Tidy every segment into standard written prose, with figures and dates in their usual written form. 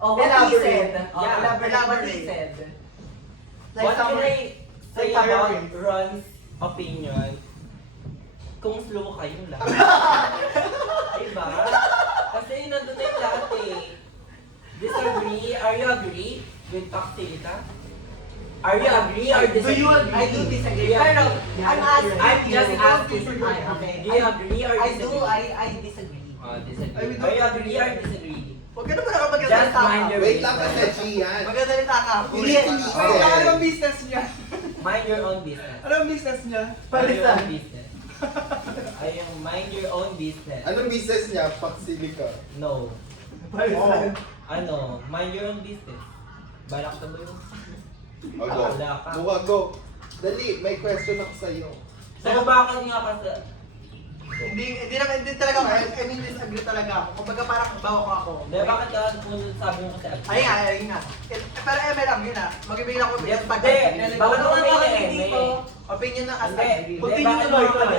Oh, what he said. Yeah, Elaborate what he said. What can I say like about paraphrase. Ron's opinion? Kung slow kayo lahat. Diba? Kasi nandun na yung lahat eh. Disagree? Are you agree with Paxilica? Are you agree or disagree? Do you agree? I do disagree. Do you Pero, agree? I'm asking I'm you, just you don't asking. disagree, okay? Do you agree or I disagree? do, I disagree. Oh, disagree. Ay, we Are you don't agree or disagree? Huwag ka naman ako Just magkasalita mind ka. your Wait lang kasi G yan. Magkasalita ka. Hindi, Wait, hindi. ano ang business niya? Mind your own business. Ano ang business niya? Mind your own business. Ayun, mind your own business. Anong business niya? Paxilica. No. Palitan. Ano, mind your own business. Balak ka ba yun? O, go. Wala ka. Buka, go. Dali, may question ako sa'yo. So bakit nga kasi... Hindi talaga ako. I mean, disagree talaga ako. Kumbaga parang bawak ako. Hindi, bakit ka kung sabi mo kasi... Ayun nga. Pero eme lang, yun na. Magbibigay lang ako Hindi, pag bakit Bakit mo ako may naman eme? dito? Opinion na as Hindi, agree. hindi, bakit mo kami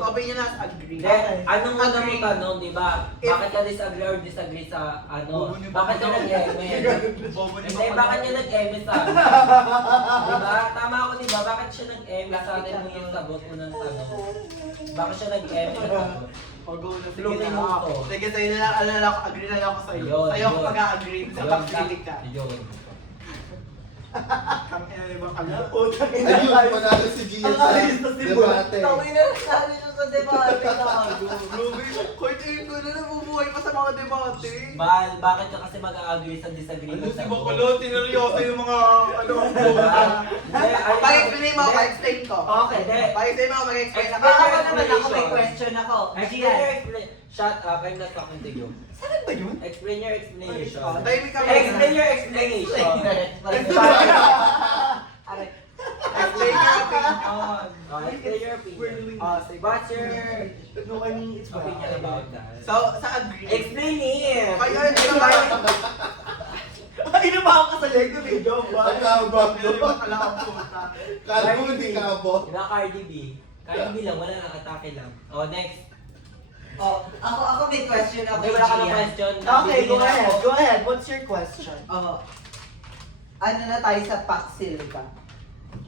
Opinion na as agree. Hindi, anong una mo Agree. tanong, di ba? Bakit ka disagree or disagree sa ano? Bakit ka nag-eme? Hindi, bakit niya nag-eme sa amin? Di ba? Tama ako, di ba? Bakit siya nag-eme sa atin mo yung sagot unang tanong? Bakit siya nag-eme sa sagot? Go na, sige Lumin na mo ako. to. Sige, sa'yo na lang, ano na lang ako, agree na lang ako sa'yo. Yun, Sa'yo ako yun. mag-agree sa Yun, pagpilig ka. Yun. Kami na naman kala. Ayun, manalo si G yan sa debate. Tawin na sali nyo sa debate na ako. Ruby, kahit ayun ko na nabubuhay pa sa mga debate. Bal, bakit ka kasi mag-agree sa disagree Ano mo si sa Bacolod, tineryoso yung mga ano. Pag-explain mo, pag-explain ko. Okay. Hindi. Pag-explain mo, mag-explain ako. Ako naman ako, may question ako. Explain your explanation. Shut up, I'm not talking to you. Saan ba yun? Explain your explanation. Tahimik kami. Explain your explanation. Aray. Explain your opinion. Oh, explain your opinion. Oh, sige. What's your No, I mean, it's opinion about that? So, sa agree. Explain it! Kayo, hindi naman. Ay, nabahan ka sa leg ko, may job ba? Ang kabang Hindi naman kala ang puta. Kalbo, hindi kabot. Diba Cardi B? Cardi B lang, wala nang atake lang. Oh, next. Oh, ako may question ako. Okay, wala ka na Gian. question. Okay, go Nabibigyan ahead. ako. Go ahead. What's your question? Ano na tayo sa Paxil ka?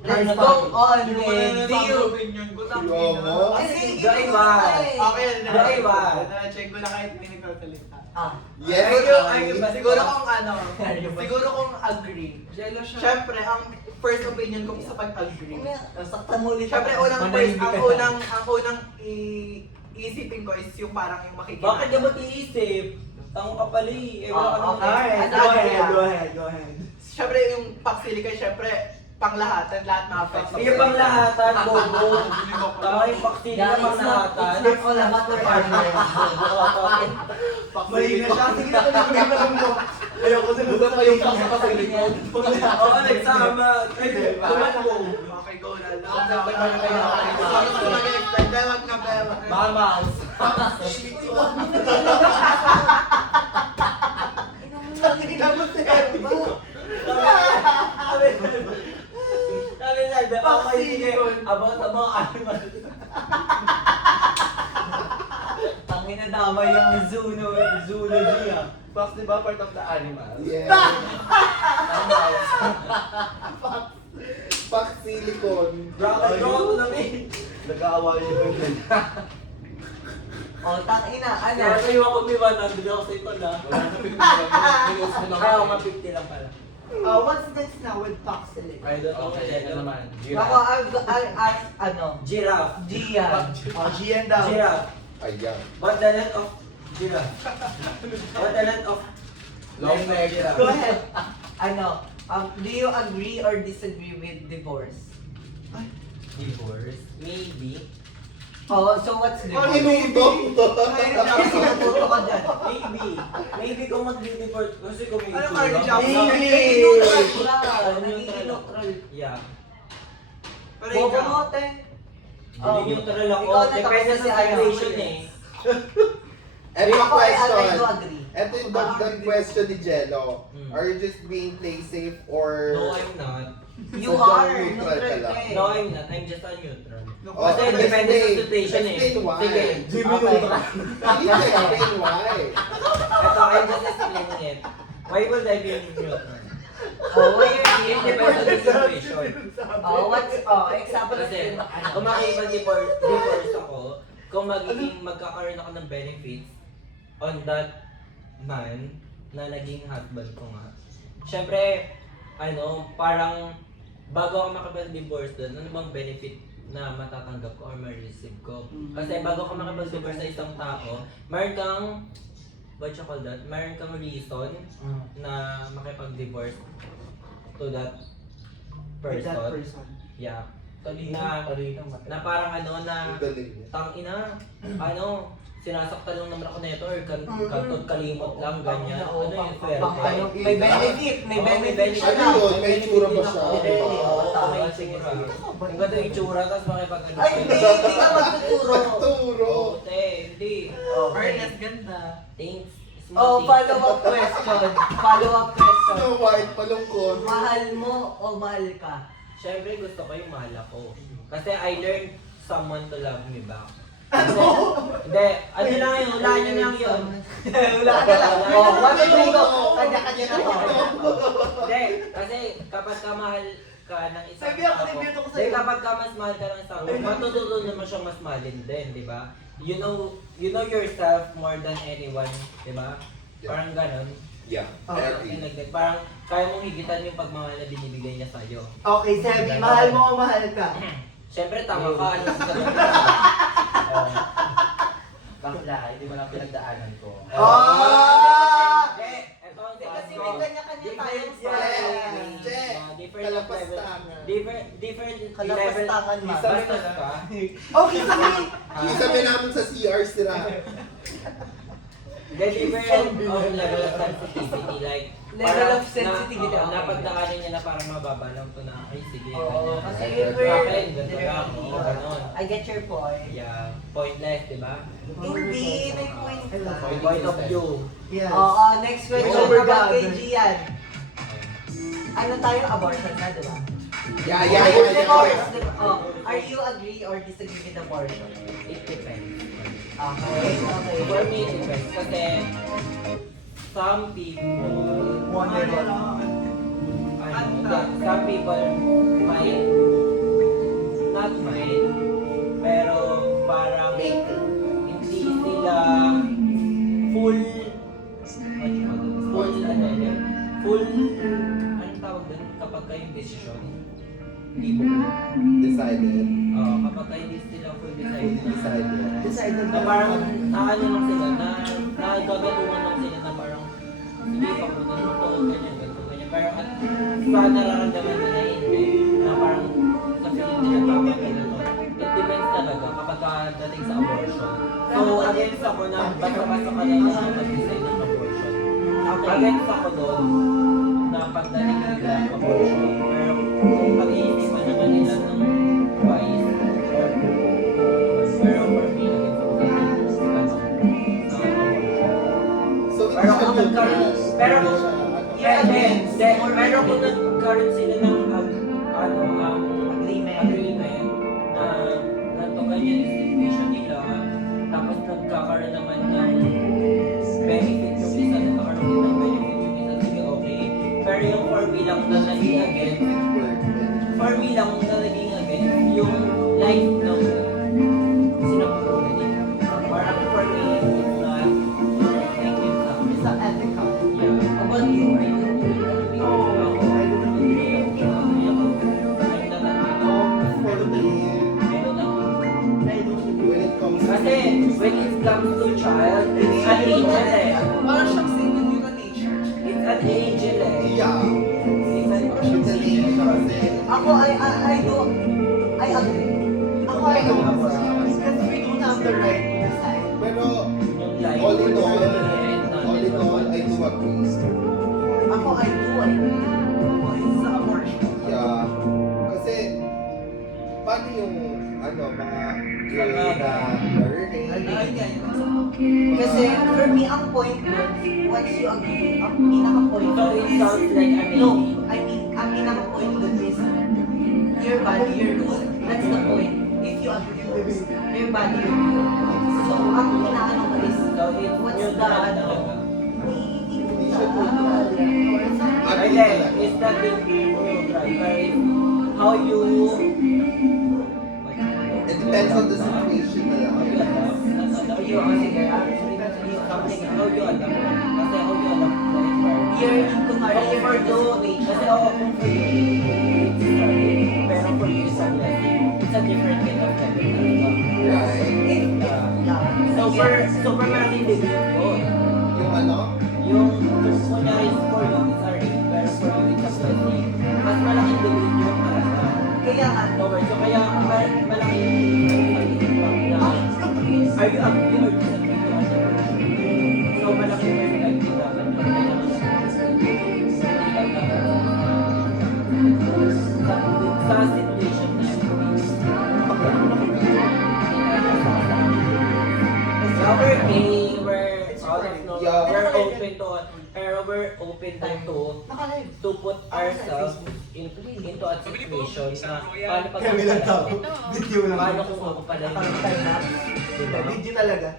Let's Ano go ba? on Hindi mo with na the opinion ko, Yo, mo? Kasi Go iwan. Okay, Go iwan. na-check ko na kahit hindi nagkasalita. Yes, Siguro kung ano, Are you ba? siguro kung agree. Siyempre, ang first opinion ko sa pag-agree. Saktan mo ulit. Siyempre, ang unang iisipin ko is yung parang yung makikita. Bakit ka ba't iisip? Tango ka pala eh. Wala ka naman. Alright, Go ahead. Siyempre, yung pagsili syempre, panglahatan, lahat na-affect. Hindi pang lahatan, bobo. Tama yung vaccine na pang lahatan. It's not all about the partner. Mali na siya. Sige na, tuloy na lang mo. Ayoko sa lupa pa yung paksapasalingan. Oo, nagsama. Ay, tumakbo. Okay, go na. Bewag na bewag. Mamas. Sabi na, about sa mga animal. Tangina damay yung zoology ah. Fox, di ba part of the animal? Yes. Paxilicon. Bro, namin. Nag-aaway yung Oh, tangina, ano? Kaya kayo ako may 100 ako sa ito na. Kaya ako 50 lang pala. What's next now with Paxilic? I don't know. Ito naman. Ako, I'll ask, ano? Giraffe. Gian. GN daw. Giraffe. Ayan. What the length of giraffe? What the length of Long neck. giraffe? Go ahead. Ano? Do you agree or disagree with divorce? Divorce? Maybe. Oh, so what's divorce? Inutong to. Siguro ka dyan. Maybe. Maybe kung mag-divorce. Kasi kung may Ano itsura. ka, Jam? Maybe. Naging neutral. Yeah. Pero Bobo ikaw. mo, te. Hindi neutral ako. Ikaw na Depende tapos sa si ano. situation eh. Eto yung Ako, I question. do agree. Ito yung dagdag question ni Jello. Hmm. Are you just being play safe or... No, I'm not. You Sadyang are. neutral ka Neutral lang. ka eh. No, I'm not. I'm just a neutral. Oh, Kasi depende sa situation eh. Explain why. Sige. Okay. Hindi, explain why. Ito, I'm just explaining it. Why would I be neutral? Oh, why you're It depends on the situation. Example Kasi, kung makikipag-divorce ako, kung magkakaroon ako ng benefits on that man na naging husband ko nga. Siyempre, parang bago ako makipag-divorce doon, ano bang benefit na matatanggap ko or ma-receive ko? Kasi bago ka makipag-divorce sa isang tao, meron kang what you call that? Meron kang reason na makipag-divorce to that person. Yeah. Na parang tangina, sinasaktan lang naman ako nito or kantot kalimot lang, ganyan. Ano yung swerte? May benefit. May benefit siya. Ano yun? May itsura ba siya? May itsura. Yung ganda yung itsura, tapos makipag-ano. Ay, hindi ka magtuturo. Turo. Hindi. Ernest, ganda. Thanks. Oh, follow-up question. Follow-up question. Snow White, palungkot. Mahal mo o mahal ka? Siyempre gusto ko yung mahal ako. Kasi I learned someone to love me back. Hindi, ano lang yun, wala nyo lang yun. Wala ka lang. Oh, what do you go? Kanya-kanya na to. Hindi, kasi kapag ka mahal ka ng isang Sabi ako, nabiyot ako sa'yo. kapag ka mas mahal ka ng isang tao, matututo naman siyang mas mahalin din, di ba? You know yourself more than anyone, di ba? Parang ganon. Yeah, Something like that. Parang kaya mong higitan yung pagmamahal na binibigay niya sa'yo. Okay, Sebi, mahal mo o mahal ka? Siyempre, tama ka. Ano sa Bakla, hindi mo lang pinagdaanan ko. Ito ang Kasi may kanya-kanya tayong style. different Kalapastangan. different Kalapastangan, ma. Bastos ka. Okay, sabi. Isabi namin sa CR sila. Different of level of sensitivity. Like, Level of sensitivity, okay. Napagdaanan niya na parang mababa lang to na, ay sige, Oo, ganyan. kasi Sa we're- akin, ganito lang, ganon. I get your point. Yeah, pointless, di ba? Hindi, may point ka. Point of view. Yes. Oo, next question Over naman kay gathered. Gian. Ano tayo? Abortion na, di ba? Yeah. Divorce, di ba? Oh, are you agree or disagree with abortion? It depends. Okay. For me, it depends. Kasi, some people, some people might not mind, pero parang hindi sila full, anong tawag doon? Kapag kayong decision, hindi mo, Decided. kapag kayo hindi sila full decided, Decided. na parang naano lang sila, nagagatungan lang sila na parang sige pa po din ito, ganyan. Pero at sa nararamdaman nila hindi, na parang sa feeling nila tama nila to. It depends talaga kapag dating sa abortion. So against ako na basta-basta ka lang na mag-decide ng abortion. Against ako doon na pagdating nila ng abortion. Pero kung pag-iisipan naman nila ng wise, pero for me, against ako sa abortion. So, Pero kung nagkaroon, pero kung nagkaroon sila ng agreement na ganito ganyan yung situation nila, tapos nagkakaroon naman ng benefit yung isa, nagkakaroon din ng benefit yung isa, sige okay. Pero yung for me lang na naging against, yung life ng sinapunan nila. Parang for me, it's not like It's not ethical. yeah. How about you? Are you agree? when it comes Kasi when it comes to child, it's an angel eh. Parang siyang single human nature. It's an angel eh. yeah. It's an It's an angel kasi. Ako, I agree. Ako, I do. Because we don't have the right to decide. Pero, yung life. all in all, I do agree. Ako, I do. Sa abortion. Yeah. Kasi, paano yung, mga girl na learning? Ay, ganyan. Kasi, for me, ang point nun, once you agree, ang pinaka-point So it sounds like a no, maybe. I mean, ang pinaka-point nun is, your body, your rule. That's the point. If you agree with your body, your rule. So, ang inaano ko is, So it's what's neutral the, talaga. hindi Hindi siya neutral. Hindi, it's not being neutral, but it's how you... It depends on the situation na lang. How you adapt. How you, sige, Something, how you adapt. Kasi how you adapt the environment. You're, kunwari, Kasi for you're you, kasi ako kung for you, it's starting. Pero for you, it's a blessing. It's a different kind of level talaga. Super malaking degree yun. Yung ano? Yung kunyari is for you, it's a risk. Pero for you, it's a blessing. Mas malaking degree yun talaga. Kaya nga, Okay, so kaya malaking impact na are you agree or disagree to us? So malaking perspective dapat yung kailangan sa situation na we're gay, we're out of no, we're open to pero we're open to put ourselves into a situation na paano pag Kami lang tao. Video lang. paano kung ako pala diba? Video talaga.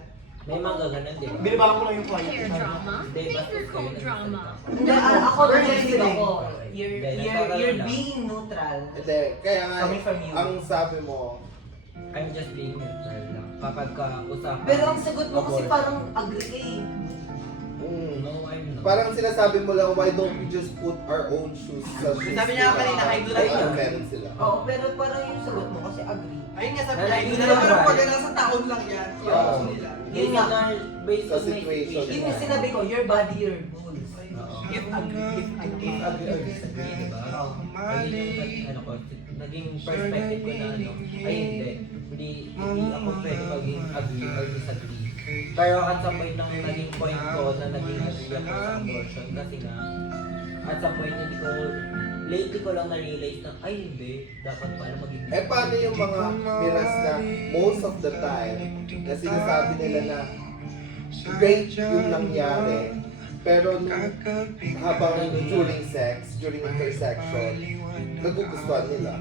May mga ganun, diba? Binibakan ko lang yung quiet. Hair drama? Hindi, basta Hair kayo drama. hindi, ako We're rin listening. ako. You're being neutral. Hindi, kaya nga, Coming from you. ang sabi mo, I'm just being neutral lang. Kapag ka usapan. Pero ang sagot mo kasi about- parang agree eh. No, I'm not. parang sinasabi mo lang, why don't we just put our own shoes sa shoes Sabi niya kanina, I do not Ayun, agree. meron sila. Oo, pero parang yung sagot mo kasi agree. Ayun nga sabi Wala, niya, hindi hindi na na pero ba? pag nasa taon lang yan. Yung Oo. gusto nila. Yun nga. Based Sa on my situation. Yun yung sinabi ko, your body, your rules. Oo. If agree, if agree. If agree or disagree, diba? Ayun yung ano ko, naging perspective ko na ano, ay hindi ako pwede maging agree or disagree. Pero at some point nang naging point ko na naging agree ako sa abortion kasi nga at some point hindi ko lately ko lang na-realize na ay hindi, dapat pala maging Eh paano yung mga miras na most of the time na sinasabi nila na rape yung nangyari pero nung habang during sex, during intersection, nagugustuhan nila.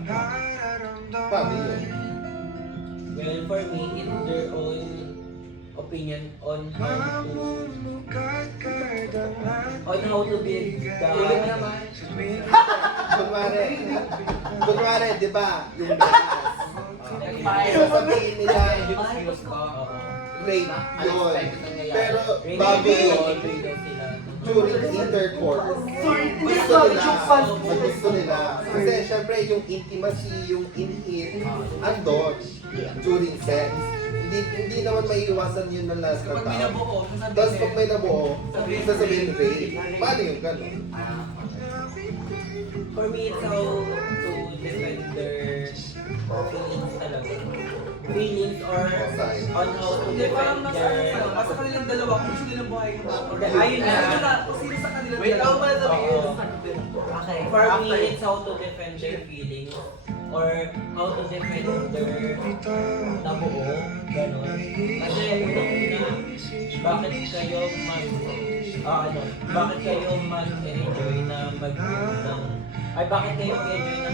Paano yun? Well, for me, it's their own opinion on how to build Kunwari, di ba, yung gas, sasabihin nila, rape yun. Pero bago yun, during intercourse, gusto nila. Kasi syempre yung intimacy, yung in-hit, andon during sex. Hindi naman maiiwasan yun ng last na Pag may tao. nabuo, Tapos pag may nabuo, sasabihin rape. Paano yung gano'n? For me, it's how to defend their feelings talaga. Feelings or on how to Hindi, parang defend nasa their... nasa kanilang dalawa kung gusto nilang buhay ng bata. Ayun na. Kung sino sa kanilang Wait, dalawa. ako pala sabihin. Oo. Okay. For me, it's how to defend their feelings or how to defend their nabuo, gano'n. Kasi unang-una, bakit kayo bakit kayo mag-enjoy na bakit kayo mag-enjoy na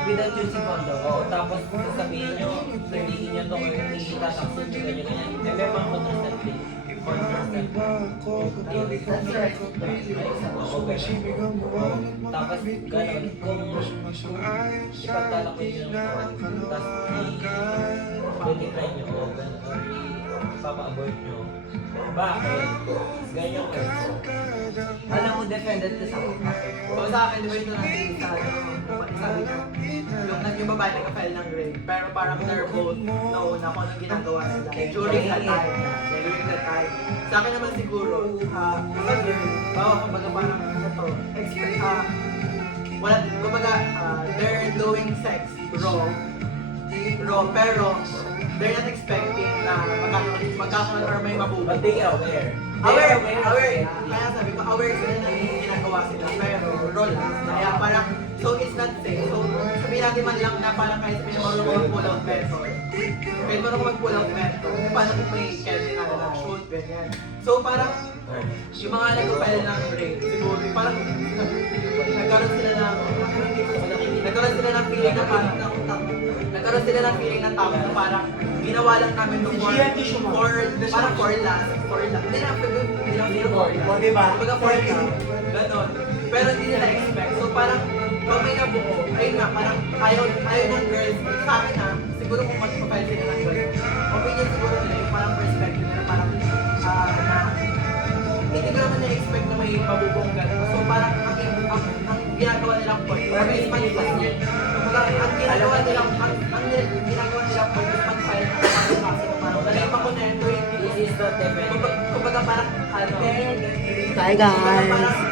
Without using condom. Oo, tapos sasabihin nyo, sabihin nyo to or hindi tataksin nyo ganyan. Eh, may mga contraceptive. That's right. Oo, ganyan. Tapos, gano'n, kung ipaglalakot nyo yung tapos i-decry nyo o gano'n, or ipapa-abort nyo, bakit? Ganyan ko. Alam mo, defended ka sa akin. So sa akin, di ba ito natin sabi ko, yung babae nag-file ng rape, pero parang they're both nauna kung anong ginagawa nila during that time. During that time. Sa akin naman siguro, kumbaga parang ito, they're doing sex raw, pero they're not expecting na magkakaroon or may mabubuo. But they are aware. Aware. Kaya sabi ko, aware sila na yung ginagawa sila, pero roll lang. Kaya parang, so it's not safe. So sabihin natin man lang na parang kahit may marunong mag-pull out method. Kahit marunong mag-pull out method, paano kung may Kelvin na lang shoot, ganyan. So parang, yung mga nag-file ng rape, siguro, parang nagkaroon sila ng feeling na parang nagkaroon sila ng feeling na tama na parang ginawa lang namin to for last. Hindi na, for last. Kumbaga for last. Ganon. pero hindi nila expect. So parang, pag may nabuo, ayun nga, parang ayaw ng girls, sa akin ha, siguro kung mag-profile sila ng girls, opinion siguro nila yung parang perspective nila, parang, na, hindi ko naman na-expect na may pabubuong ganun. So parang, ang ginagawa nilang point, or may manifest niya, ang ginagawa nilang point is mag-file ng parang kaso na parang, dali pa ko na ito, This is not the kumbaga parang, Hi kumbaga parang